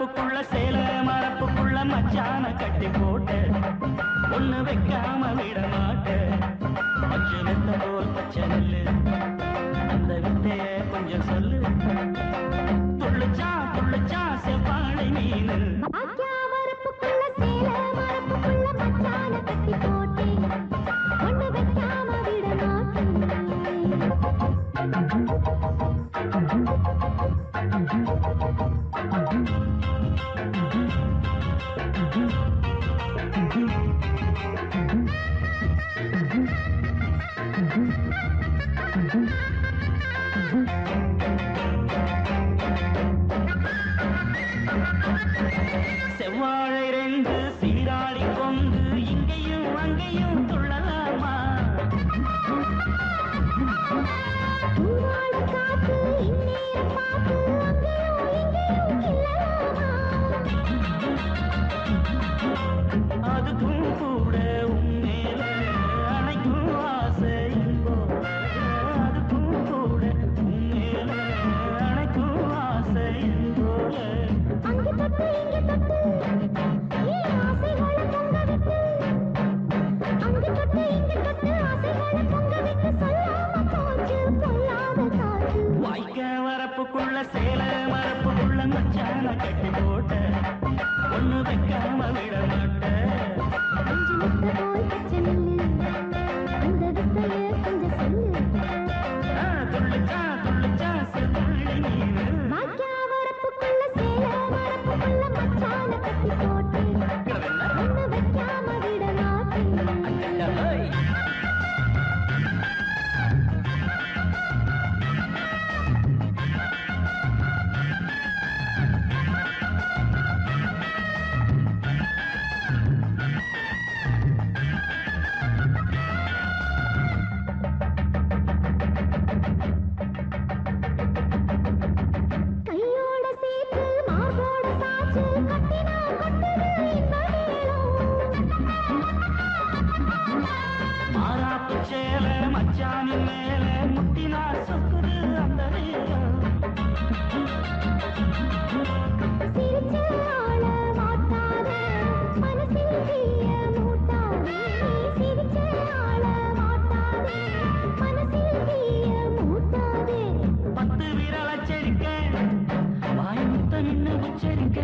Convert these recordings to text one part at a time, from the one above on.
வரப்புக்குள்ள சேல மரப்புக்குள்ள மச்சான கட்டி போட்ட ஒண்ணு வைக்காம விட மாட்ட பச்சை வெத்த போல் பச்சை நெல்லு அந்த வித்தைய கொஞ்சம் சொல்லு துள்ளுச்சா துள்ளுச்சா செவ்வாழை மீனு வரப்புக்குள்ள சேல மரப்புக்குள்ள மச்சான கட்டி போட்டே ஒண்ணு வைக்காம விட மாட்டேன் செவ்வாழை ரெண்டு சீராடி கொண்டு இங்கேயும் அங்கேயும் துள்ளலாமா காத்து இந்நேர பாத்து அங்கேயும் இங்கேயும் இல்லலாமா அதுக்கும் கூட உண்மையில அனைக்கும் ஆசையும் போல அதுக்கும் கூட உண்மையில அனைக்கும் ஆசையும் போல அங்கு தொட்டு இங்கு தொட்டு ஏன் ஆசைகளை பொங்க விட்டு அங்கு தொட்டு இங்கு தொட்டு ஆசைகளை பொங்க விட்டு சொல்லாம போச்சு பொல்லாத காற்று வாய்க்க வரப்புக்குள்ள சேல மரப்புக்குள்ள மச்சான கட்டி போட்ட ஒண்ணு வைக்காம விட மாட்ட அஞ்சு முட்டை போல் பச்சை நெல்லு அந்த வித்தைய கொஞ்சம் சொல்லு துள்ளுச்சா துள்ளுச்சா செவ்வாழை மீனு வாய்க்கா வரப்புக்குள்ள சேல மரப்புக்குள்ள மச்சான கட்டி போட்டு ஒண்ணு வைக்காம விட மாட்டேன் கையோட சேர்த்து மார்போட சாச்சு கட்டினா கொட்டுது இந்த மேளம் மாறாப்பு சேல மச்சானின் மேல முட்டினா சொக்குது அந்த நேரம் சிரிச்ச ஆள மாட்டாதே மனசில் தீய மூட்டாதே சிரிச்ச ஆள மாட்டாதே மனசில் தீய மூட்டாதே பத்து விரல் அச்சரிக்க வாய் முத்தமின்னு உச்சரிக்க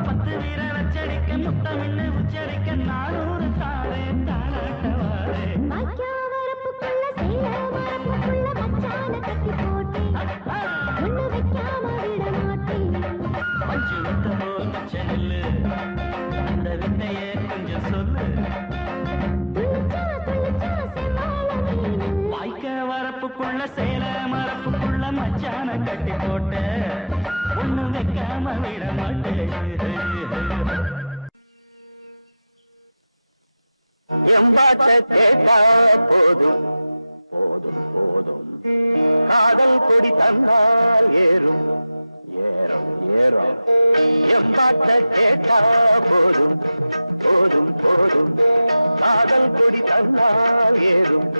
பத்து விரல் அச்சரிக்க முத்தமின்னு உச்சரிக்க 400 தாளே தாளாட்டவாரே வாய்க்கா வரப்புக்குள்ள சேல மரப்புக்குள்ள மச்சான கட்டி போட்டே ஒண்ணு வைக்காம விட மாட்டேன் பஞ்சு விட்ட போல் பச்சை நெல்லு அந்த வித்தைய கொஞ்சம் சொல்லு துள்ளிச்சா துள்ளிச்சா செவ்வாழை மீனு வாய்க்க வரப்புக்குள்ள சேல மரப்புக்குள்ள மச்சான கட்டி போட்ட ஒண்ணு வைக்காம விட மாட்டேன் எம்பாட்ட கேட்டா போதும் போதும் போதும் காதல் கொடி தன்னால் ஏறும் ஏறும் ஏறும் எம்பாட்ட கேட்டா போதும் போதும் போதும் காதல் கொடி தன்னால் ஏறும்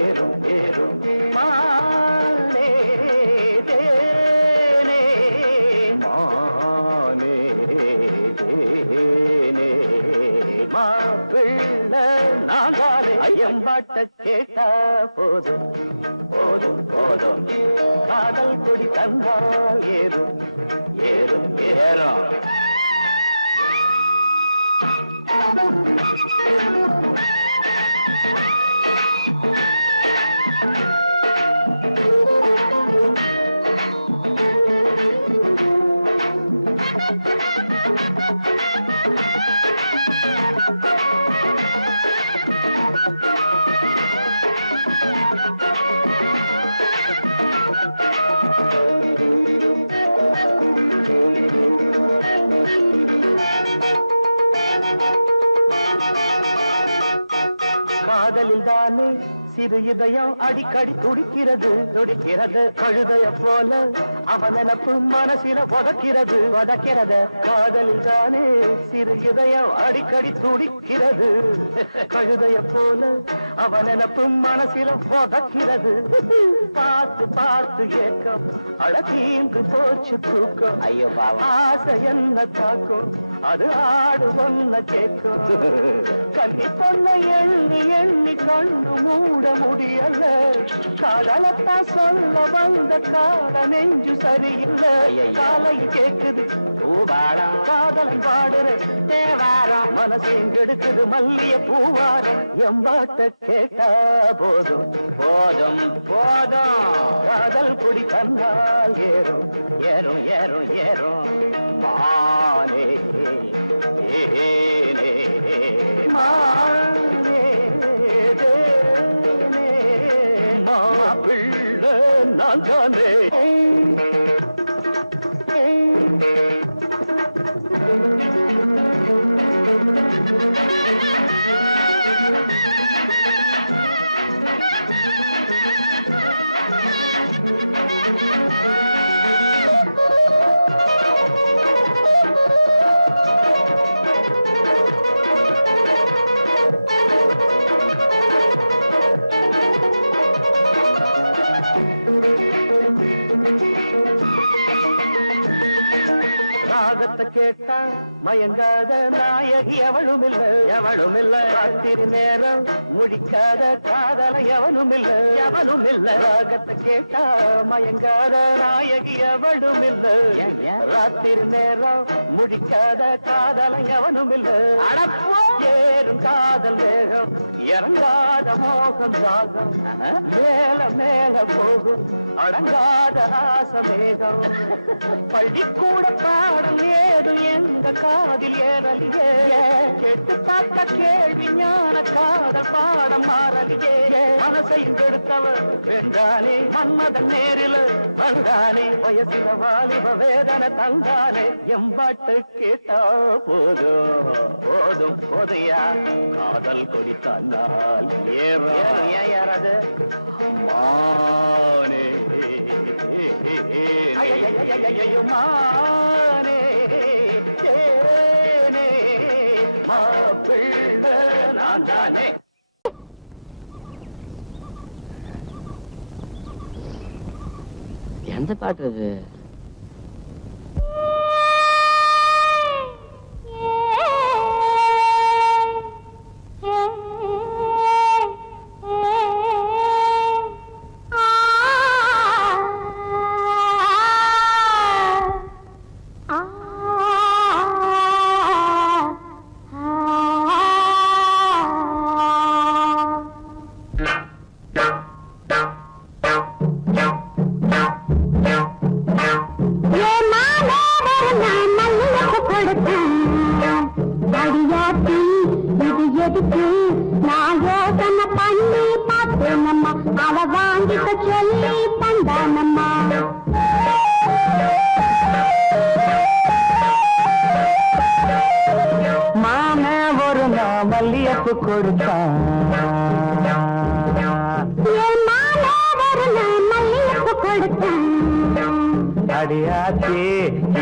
ஏறும் ஏறும் மானே தேனே மானே தேனே மாப்பிள்ளை நாங்காலே ஐயம்பாட்ட கேட்டா போதும் போதும் போதும் காதல் கொடி தந்தால் ஏறும் ஏறும் ஏறும் காதலில் தானே சிறு இதயம் அடிக்கடி துடிக்கிறது துடிக்கிறது கழுதைய போல அவன் நினப்பு மனசில வதக்கிறது காதலில் தானே சிறு இதயம் அடிக்கடி துடிக்கிறது கழுதைய போல அவன் நினப்பு மனசில வதக்கிறது பார்த்து பார்த்து ஏக்கம் அழகீந்து போச்சு தூக்கம் ஐயோ ஆசை என்ன தாக்கும் அது ஆடு ஒன்ன கேட்கும் கண்ணி பொண்ண எண்ணி எண்ணி கண்ணு மூட முடியல காதலத்தான் சொல்ல வந்த கால நெஞ்சு சரியில்லை காலை கேக்குது பூவாரம் காதலம் பாடுற தேவாரம் மனசையும் கெடுக்குது மல்லிய பூவாரம் எம்பாட்ட கேட்டா போதும் போதும் போதும் காதல் குடி தன்னால் ஏறும் ஏறும் ஏறும் ஏறும் மானே ஏனே மானே தேனே மாப்பிள்ளை நான் தானே ராகத்தை கேட்டா மயங்காத நாயகி எவளும் இல்ல ராத்திரி நேரம் முடிக்காத காதல எவனும் இல்ல ராகத்தை கேட்டா மயங்காத நாயகி எவளும் இல்ல ராத்திரி நேரம் முடிக்காத காதல எவனும் இல்ல ஏறும் காதல் வேகம் இறங்காத மோகம் சாகம் மேல மேல போகும் அடங்காத ஆசமேகம் பள்ளிக்கூட பாடம் ஏது எங்க காதில் ஏறலியே கேட்டு பார்த்த கேள்வி ஞான காதல் பாடம் மாறலியே மனசையும் கெடுத்தவர் வென்றானே மன்மதன் நேரில் வந்தானே வயசில வாலிப வேதனை தந்தானே எம்பாட்டு கேட்டா போதும் போதும் போதையா காதல் கொடி தந்தால் ஏறும் யாராவது மானே மானே தேனே மாப்பிள்ளை நான் தானே எந்த பாட்டு அது? மல்லியப்பு கொடுத்தான் அடியாச்சி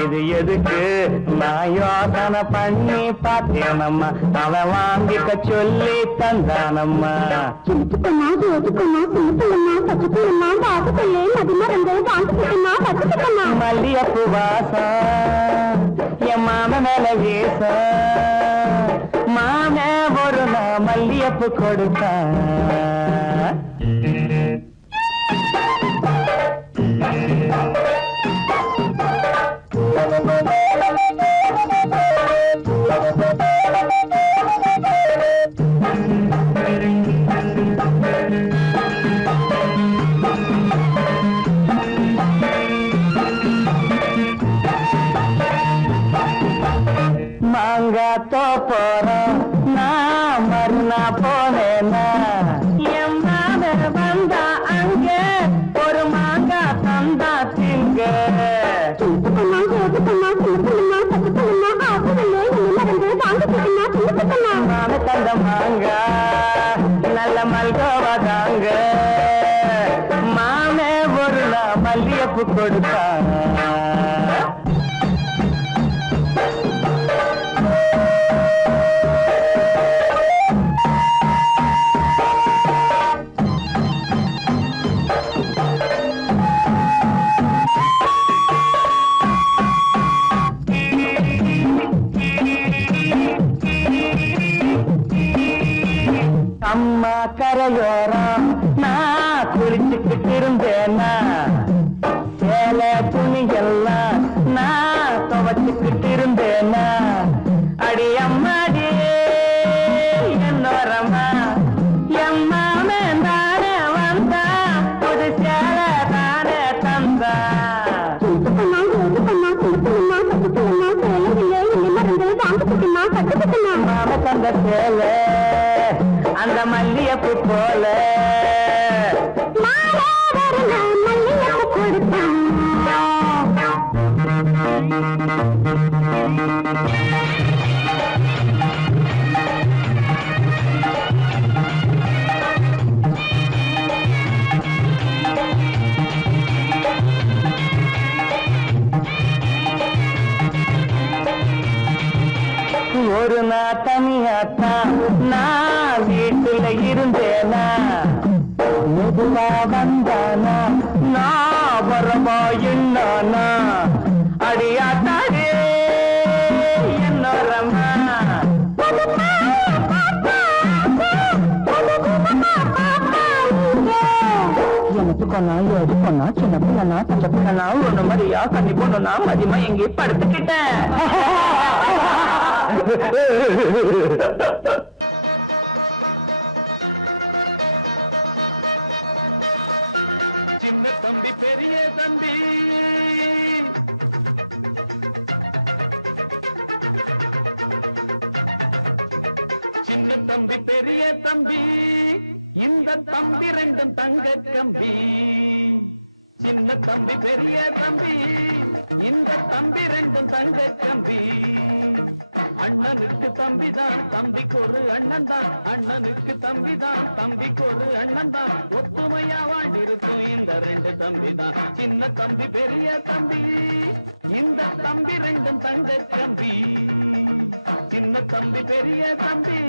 இது எதுக்கு நான் யோசனை பண்ணி பார்த்தேனம்மா அவன் வாங்கிக்க சொல்லி தந்தானம்மா மல்லியப்பு வாசம் என் மாம மேல வீச மாம ஒரு நான் மல்லியப்பு கொடுத்தான் மாங்காத்தோ போறோம் நான் மறுநா போனேன்னா என் மாம வந்தா அங்க ஒரு மாங்கா தந்தா திங்க மாம தந்த மாங்கா நல்ல மல்கோவா தாங்க கொடுத்தான். அம்மா கரையோரம் நான் குளிச்சுக்கிட்டு இருந்தேனா, சேலை துணியெல்லாம் நான் துவச்சுக்கிட்டு இருந்தேனா, அடி அம்மாடி என்னோரம்மா எம்மாமே தானே வந்தா, புது சேலை தானே தந்தா. மாம தந்த சேலை அந்த மல்லியப்பு போல ஒரு நாள் தனியாத்தான் நான் வீட்டுல இருந்தேனா, மெதுவா வந்தானா நான் வரமா என்னானா, அடியாத்தாடே என்னோரம்மா எனக்கு கொண்டா எது கொண்டா சின்ன பிள்ளனா பச்சை பிள்ளனா ஒண்ணு மாதிரியா கண்ணி பொண்ணுனா மதியமா எங்கே படுத்துக்கிட்டேன். சின்ன தம்பி பெரிய தம்பி சின்ன தம்பி பெரிய தம்பி இந்த தம்பி ரெண்டும் தங்க கம்பி. சின்ன தம்பி பெரிய தம்பி இந்த தம்பி ரெண்டும் தங்க கம்பி. அண்ணனுக்கு தம்பிதான் தம்பிக்கு ஒரு அண்ணன் தான், அண்ணனுக்கு தம்பிதான் தம்பிக்கு ஒரு அண்ணன் தான், ஒத்துமையா வாழ்ந்திருக்கும் இந்த ரெண்டு தம்பி தான். சின்ன தம்பி பெரிய தம்பி இந்த தம்பி ரெண்டும் தங்க கம்பி. சின்ன தம்பி பெரிய தம்பி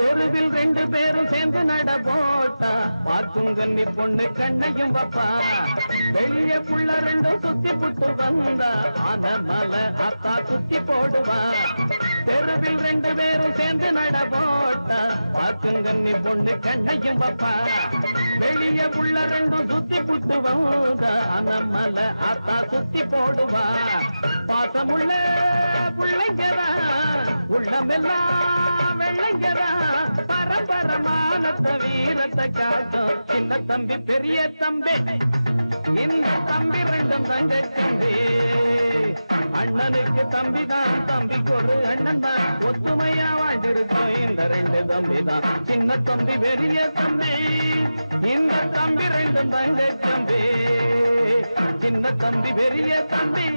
தெருவில் ரெண்டு பேரும் சேர்ந்து நட போட்டா, பார்க்கும் கண்ணி பொண்ணு கண்ணையும் வப்பா. வெளிய புள்ள ரெண்டும் சுத்தி புட்டு வந்தா, ஆன மலை அத்தா சுத்தி போடுவா. தெருவில் ரெண்டு பேரும் சேர்ந்து நட போட்டா, பார்க்கும் கண்ணி பொண்ணு கண்ணையும் வப்பா. வெளிய புள்ள ரெண்டும் சுத்தி புட்டு வந்தா, ஆன மலை அத்தா சுத்தி போடுவா. பாசமுள்ள புள்ளைங்கரா உள்ளமெல்லாம் வெள்ளைங்கரா, பரம்பரமானத்த வீரத்தை காட்டும் சின்ன தம்பி பெரிய தம்பி. இந்த தம்பி ரெண்டும் தங்க தம்பி. அண்ணனுக்கு தம்பிதான் தம்பிக்கு ஒரு அண்ணன் தான், ஒத்துமையா வாழ்ந்திருக்கும் இந்த ரெண்டு தம்பி தான். சின்ன தம்பி பெரிய தம்பி இந்த தம்பி ரெண்டும் தங்க தம்பி. சின்ன தம்பி பெரிய தம்பி.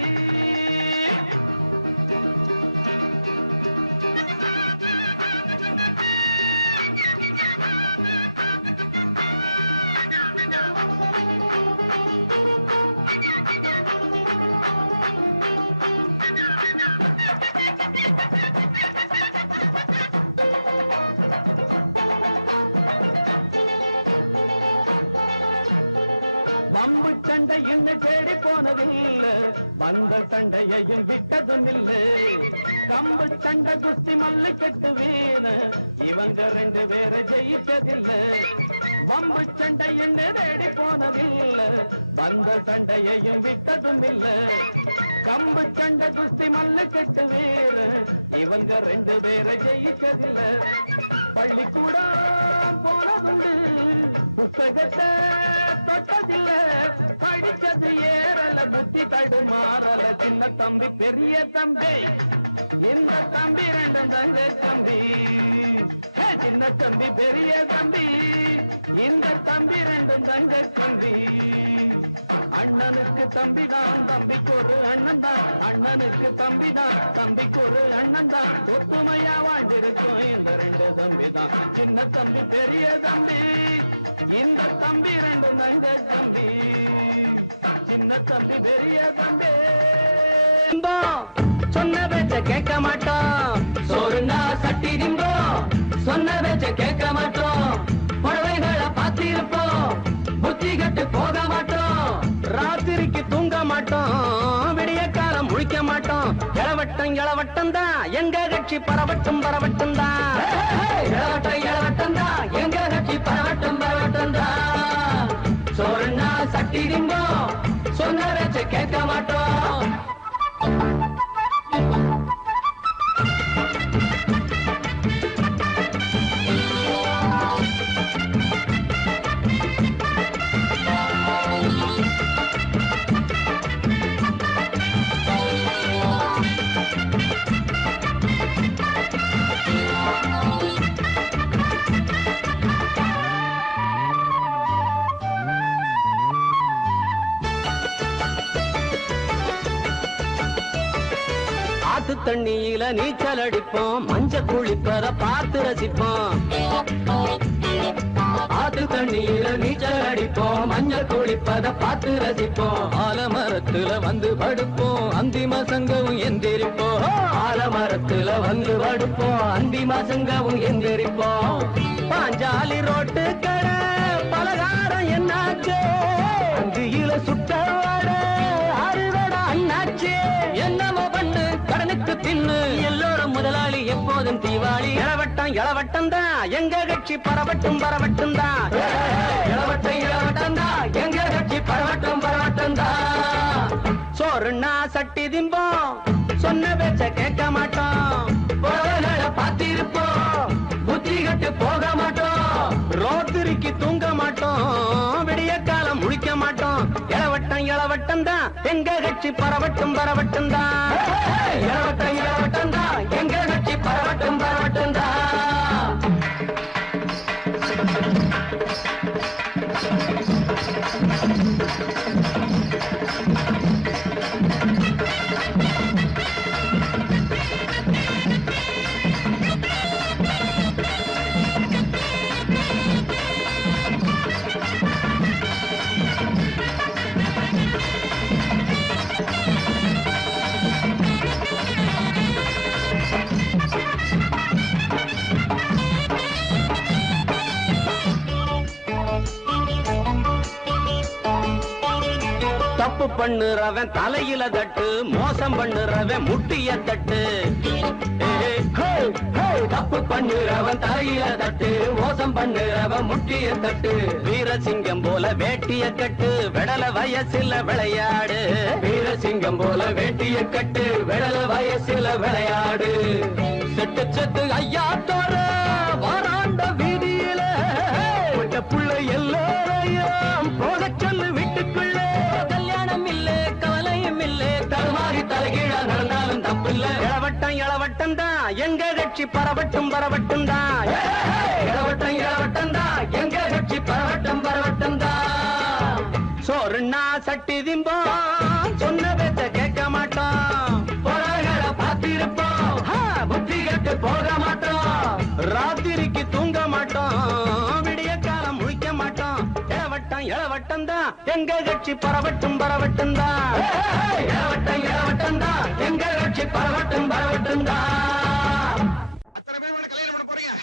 வம்பு சண்டை இன்னும் தேடி போனதில்ல, வந்த சண்டையையும் விட்டதும் இல்ல. கம்பு சண்டை குஸ்தி மல்லு கட்டு வீண இவங்க ரெண்டு பேரை ஜெயிச்சதில்ல. வம்பு சண்டை இன்னும் தேடி போனதில்ல, வந்த சண்டையையும் விட்டதும் இல்ல. கம்பு சண்டை குஸ்தி மல்லு கட்டு வீண இவங்க ரெண்டு பேரை ஜெயிச்சதில்ல. பள்ளிக்கூடம் போனதுண்டு புத்தகத்தை தொட்டதில்ல, படிச்சது ஏறல, புத்தி தடுமாறல. சின்ன தம்பி பெரிய தம்பி, இந்த தம்பி ரெண்டும் தங்க தம்பி. சின்ன தம்பி பெரிய தம்பி, இந்த தம்பி ரெண்டும் தங்க தம்பி. அண்ணனுக்கு தம்பி தான், தம்பிக்கு ஒரு அண்ணன் தான். அண்ணனுக்கு தம்பி தான், தம்பிக்கு ஒரு அண்ணன் தான். ஒத்துமையா வாழ்ந்திருக்கும் இந்த ரெண்டு தம்பி தான். சின்ன தம்பி பெரிய தம்பி, இந்த தம்பி ரெண்டும் தங்க தம்பி. சின்ன தம்பி பெரிய தம்பி. சொன்ன பேச்ச கேட்க மாட்டோம், சோறுனா சட்டி திம்போம். சொன்ன பேச்ச கேட்க மாட்டோம், புடவைகளை பார்த்திருப்போம். புத்தி கட்டு போக மாட்டோம், ராத்திரிக்கு தூங்க மாட்டோம், விடிய காலம் முழிக்க மாட்டோம். இளவட்டம் இளவட்டம் தான் எங்க கட்சி, பரவட்டும் பரவட்டும் தான். இளவட்டம் இளவட்டம் தான் எங்க கட்சி, பரவட்டும் பரவட்டும் தான். சோறுனா சட்டி திம்போம், சொன்ன பேச்ச கேட்க மாட்டோம். ஆத்து தண்ணியில நீச்சல் அடிப்போம், மஞ்ச குளிப்பத பார்த்து ரசிப்போம். ஆத்து தண்ணியில நீச்சல் அடிப்போம், மஞ்ச குளிப்பத பார்த்து ரசிப்போம். ஆலமரத்துல வந்து படுப்போம், அந்தி மாசங்கவும் எந்திரிப்போம். ஆலமரத்துல வந்து படுப்போம், அந்தி மாசங்கவும் எந்திரிப்போம். பாஞ்சாலி ரோட்டு கடை பலகாரம் என்னாச்சு, அந்தியில சுட்ட அறுவடை அண்ணாச்சு. என்னமோ பண்ணு கடனுக்கு தின்னு, எல்லோரும் முதலாளி எப்போதும் தீவாளி. இளவட்டம் இளவட்டம் தான் எங்க கட்சி, பரவட்டும் பரவட்டும் தான். இளவட்டம் இளவட்டம் தான் எங்க கட்சி, பரவட்டும் பரவட்டும் தான். சோறுனா சட்டி திம்போம், சொன்ன பேச்ச கேட்க மாட்டோம். புடவைகளை பார்த்திருப்போம், புத்தி கட்டு போக மாட்டோம், ராத்திரிக்கு தூங்க மாட்டோம், விடிய காலம் முழிக்க மாட்டோம். இளவட்டம் இளவட்டம் தான் எங்க கட்சி, பரவட்டும் பரவட்டும் தான். இளவட்டம் இளவட்டம் தான் எங்க கட்சி, பரவட்டும் பரவட்டும் தான். தப்பு பண்ணுறவன் தலையில தட்டு, மோசம் பண்ணுறவன் முட்டிய தட்டு. தப்பு பண்ணுறவன் தலையில தட்டு, மோசம் பண்ணுறவன் முட்டிய தட்டு. வீரசிங்கம் போல வேட்டிய கட்டு, விடல வயசுல விளையாடு. வீரசிங்கம் போல வேட்டிய கட்டு, விடல வயசுல விளையாடு. செட்டு செட்டு ஐயா தோற வாராண்ட வீதியில புள்ள எல்லோரையும் போக சொல்லு வீட்டுக்குள்ள. கல்யாணம் இல்ல கவலையும் இல்ல, தருமாறி தலைகீழா நடந்தாலும் தப்பில்ல. இளவட்டம் இளவட்டம் தான் எங்க கட்சி, பரவட்டும் பரவட்டும் தான். இளவட்டம் இளவட்டம் தான் எங்க கட்சி, பரவட்டும் பரவட்டும் தான். சோறுனா சட்டி திம்போம், சொன்ன பேச்ச கேட்க மாட்டோம். புடவைகளை பார்த்திருப்போம், புத்தி கட்டு போக மாட்டோம், ராத்திரிக்கு தூங்க மாட்டோம், விடிய காலம் முழிக்க மாட்டோம். இளவட்டம் இளவட்டம் தான் எங்க கட்சி, பரவட்டும் பரவட்டும் தான். இளவட்டம் இளவட்டம் தான் எங்க கட்சி, பரவட்டும் பரவட்டும் தான். அத்தனை பேர் கல்யாணம் பண்ண போறீங்க?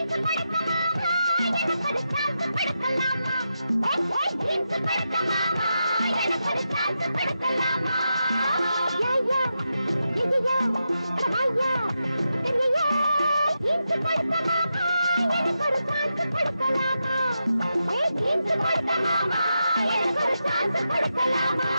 ஜீன்ஸ் படுத்த மாமா எனக்கு ஒரு சான்ஸ் கொடுக்கலாமா ஜீன்ஸ் படுத்த மாமா எனக்கு ஒரு சான்ஸ் கொடுக்கலாமா யா யா ஐயா ஐயா தெரியையா ஜீன்ஸ் படுத்த மாமா எனக்கு ஒரு சான்ஸ் கொடுக்கலாமா ஜீன்ஸ் படுத்த மாமா எனக்கு ஒரு சான்ஸ் கொடுக்கலாமா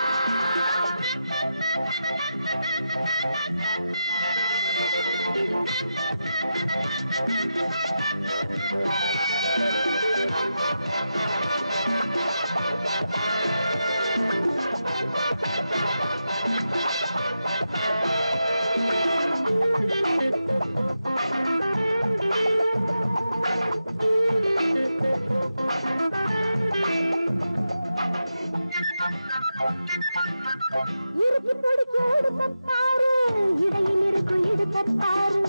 இருக்கு பிடிக்க உடுப்பாரு இடையில் இருக்கும் இடுப்பாரு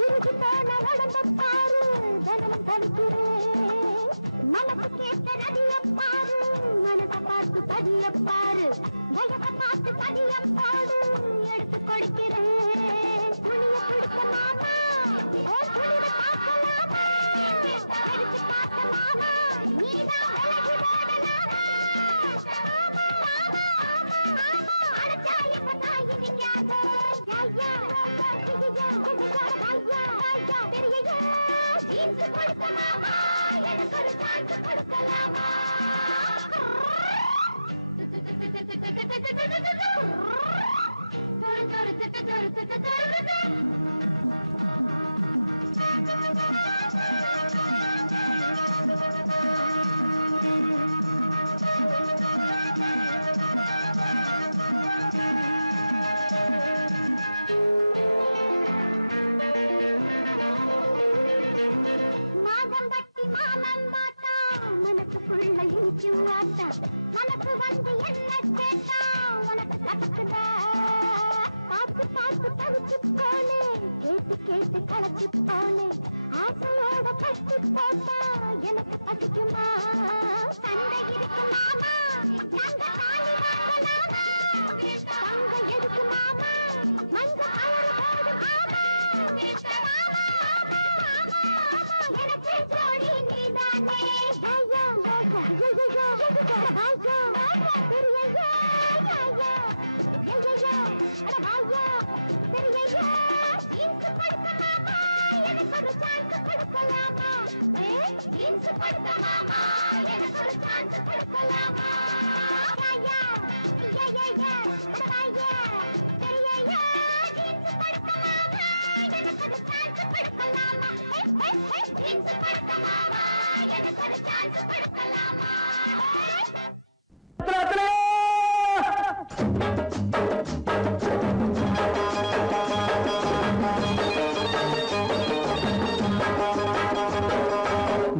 உருகி போன உடம்பாரு தனம் தவிக்கிறேன் மனசு கேட்ட நதியப்பாரு மனசை பார்த்து பதியப்பாரு வயசை பார்த்து பதியப்பாடு எடுத்து கொடுக்கிறேன் துணிய கொடுக்க மாமா துணிவை பார்க்கலாமா எடுத்து பார்க்க மாமா நீதான் விலகி ஓடலாமா மனசு வந்து என்ன கேட்டா உனக்கு கத்துக்குதா பார்த்து பார்த்து தவிச்சு போனே கேட்டு கேட்டு கலச்சு போனே ஆசையோட கட்டி போட்டா எனக்கு பசிக்குமா சண்டை இருக்கு மாமா நாங்க காலி வாங்கலாமா தங்க எதுக்கு மாமா மஞ்ச கலர் போடு மாமா எனக்கு ஜோடி நீதானே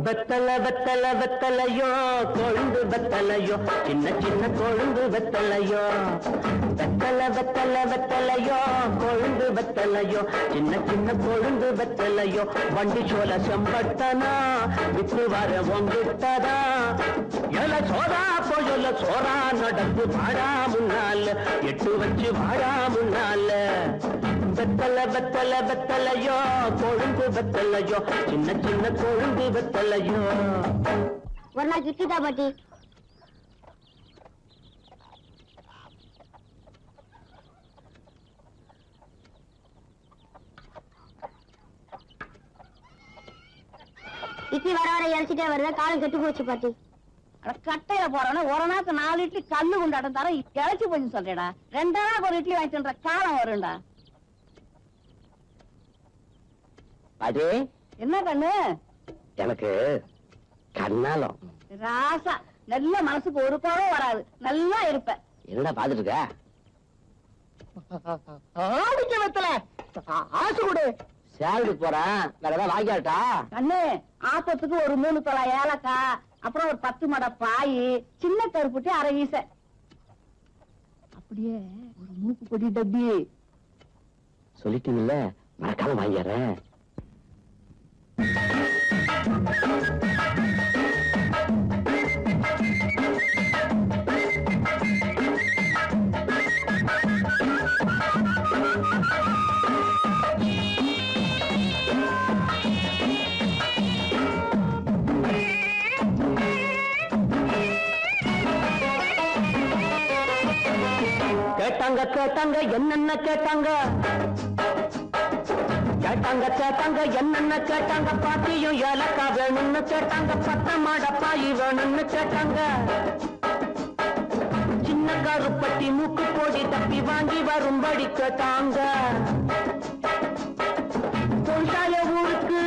வெத்தல வெத்தல வெத்தலையோ கொழுந்து வெத்தலையோ சின்ன சின்ன கொழுந்து வெத்தலையோ வெத்தல வெத்தல வெத்தலையோ கொழுந்து வெத்தலையோ சின்ன சின்ன கொழுந்து வெத்தலையோ வண்டி சோல செம்பட்டனா வித்து வர ஒங்கிட்டதா எல சோதா போயல சோரா நடந்து வாடா முன்னால எட்டு வச்சு வாடா முன்னால வெத்தல வெத்தல வெத்தலையோ கொழுந்து வெத்தலையோ சின்ன சின்ன கொழுந்து வெத்தலையோ ஒரு நாள் கிட்டிதா பாட்டி இட்லி வர வர இறைச்சிட்டே வருது காலம் கெட்டு போச்சு பாட்டி கட்டையில போறவன ஒரு நாக்கு 4 இட்லி கல்லு கொண்டாட்டம் தர இழைச்சு போச்சு சொல்றேடா 2 நாளுக்கு ஒரு இட்லி வாங்கிட்டு காலம் வரும்டா அது என்ன கண்ணு எனக்கு கண்ணாலம் ராசா நல்ல மனசுக்கு ஒரு கோவம் வராது நல்லா இருப்ப என்னடா பாத்துட்டு இருக்க ஆடிக்க வெத்தல ஆசை கொடு சேலரி போறேன் வேற ஏதாவது வாங்கியாட்டா கண்ணு ஆப்பத்துக்கு ஒரு 3 தொலை ஏலக்காய் அப்புறம் ஒரு 10 மடை பாய் சின்ன கருப்புட்டி அரை வீச அப்படியே ஒரு மூக்கு பொடி டப்பி சொல்லிட்டீங்கல்ல மறக்காம வாங்கிடுறேன் கேட்டாங்க கேட்டாங்க என்னென்ன கேட்டாங்க கேட்டாங்க கேட்டாங்க என்னென்ன கேட்டாங்க பாட்டியும் ஏலக்கா வேணும்னு கேட்டாங்க பத்த மாடப்பாயி வேணும்னு கேட்டாங்க சின்ன கருப்பட்டி மூக்கு போடி தப்பி வாங்கி வரும்படி கேட்டாங்க தொழிலாய ஊருக்கு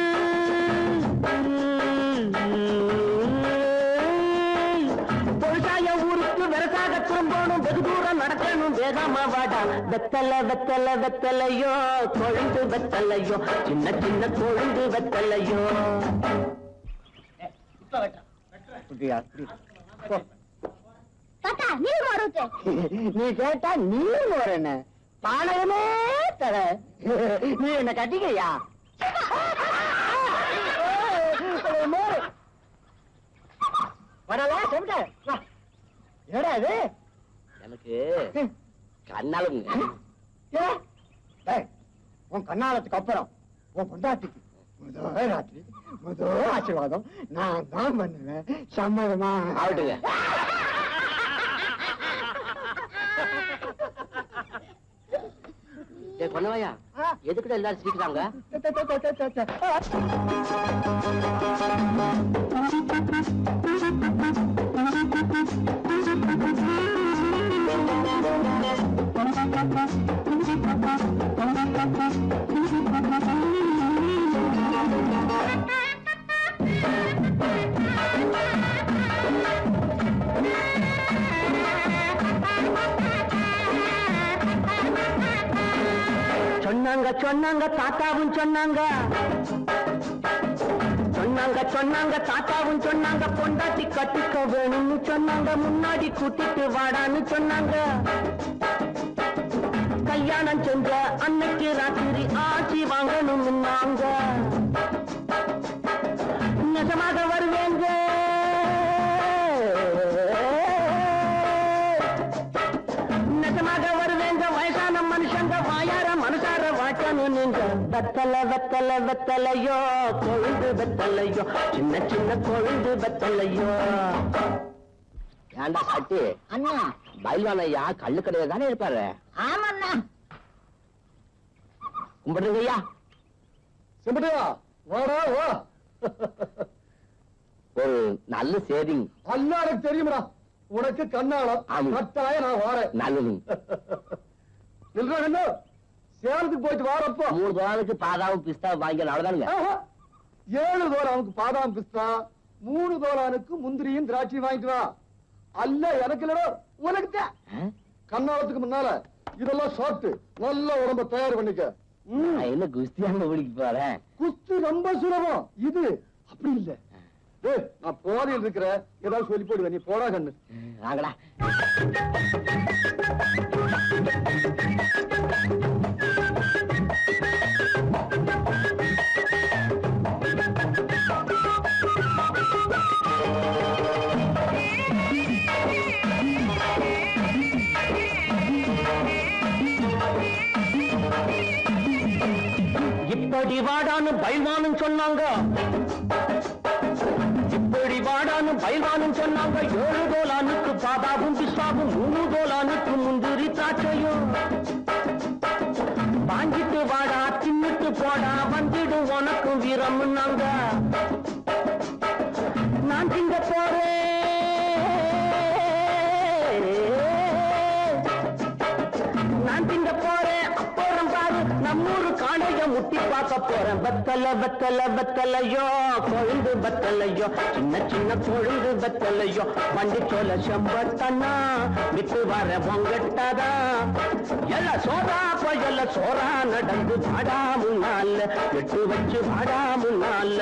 தொழிலாய ஊருக்கு விவசாய திரும்பணும் வெகு தூரம் நடக்கணும் வேகாம வாடா வெத்தலை வெத்தலை வெத்தலையோ கொழுந்து வெத்தலையோ சின்ன சின்ன கொழுந்து வெத்தலையோ தாத்தா நீர் மாறுத்து நீ கேட்டா நீ வரன பானகமே தர நீ என்ன கட்டிக்கையா வரல சொல்லிட்ட ஏடா இது எனக்கு கண்ணாலும் உன் கண்ணாலத்துக்கு அப்புறம் உன் பொண்டாட்டிக்கு முதல் ராத்திரி முதல் ஆசீர்வாதம் நான் தான் பண்ணுவேன் சம்மதமா ஆகட்டுங்க கொன்னவையா எதுக்கிட்ட எல்லாரும் சிரிக்கிறாங்க சொன்னாங்க சொன்னாங்க தாத்தாவும் சொன்னாங்க சொன்னாங்க சொன்னாங்க தாத்தாவும் சொன்னாங்க பொண்டாட்டி கட்டிக்க வேணும்னு சொன்னாங்க முன்னாடி கூட்டிட்டு வாடான்னு சொன்னாங்க கல்யாணம் செஞ்ச அன்னைக்கு ராத்திரி ஆட்சி வாங்கணும்னாங்க நிஜமாக வருவேங்க நிஜமாக வருவேங்க வயசான மனுஷங்க வாயார மனசார வாட்டணும் நீங்க வெத்தலை வெத்தலை வெத்தலையோ கொழுந்து வெத்தலையோ சின்ன சின்ன கொழுந்து வெத்தலையோ ஏண்டா காட்டி அண்ணா பயில்வான் ஐயா கள்ளு கடையில தானே இருப்பாரு ஆமாண்ணா கும்பிடுங்க ஐயா சிம்பிட்டியா வாடா வா ஒரு நல்ல சேவிங் அல்ல எனக்கு தெரியுமடா உனக்கு கண்ணாலம் ஆமா. கட்டாய நான் வாரேன் நல்லது இல்ல சேலத்துக்கு போயிட்டு வாரப்போ 3 தோலானுக்கு பாதாவும் பிஸ்தா வாங்கிக்கலாம் அவ்வளவுதானுங்க 7 தோலானுக்கு பாதாம் பிஸ்தா 3 தோலானுக்கு முந்திரியும் திராட்சையும் வாங்கிட்டு வா அல்ல எனக்கு இல்லடா உனக்கு கண்ணாலத்துக்கு முன்னால இதெல்லாம் சாப்பிட்டு நல்ல உடம்ப தயார் பண்ணிக்க நான் என்ன குஸ்தியாங்க ஓடிக்கு போறேன் குஸ்தி ரொம்ப சுலபம் இது அப்படி இல்ல ஏய், நான் போதையில் இருக்கிற ஏதாவது சொல்லி போடுவேன் நீ போடா கண்ணு வாங்கடா இப்படி வாடான்னு பயில்வானும் சொன்னாங்க இப்படி வாடான்னு பயில்வானும் சொன்னாங்க 7 தோலானுக்கு பாதாவும் பிஸ்தாவும் 3 தோலானுக்கு முந்திரி திராட்சையும் வாங்கிட்டு வாடா தின்னுட்டு போடா வந்துடும் உனக்கும் வீரம்னாங்க நான் திங்க போறேன் நான் திங்க போறேன் அப்புறம் பாரு நம்மூரு காணைய முட்டி பார்க்க போறேன் வெத்தலை வெத்தலை வெத்தலையோ கொழுந்து வெத்தலையோ சின்ன சின்ன கொழுந்து வெத்தலையோ வண்டி சோல செம்பட்டனா விட்டு வர பொங்கட்டதா எல்ல சோறா போயல்ல சோறா நடந்து வாடா முன்னால எட்டு வச்சு வாடா முன்னால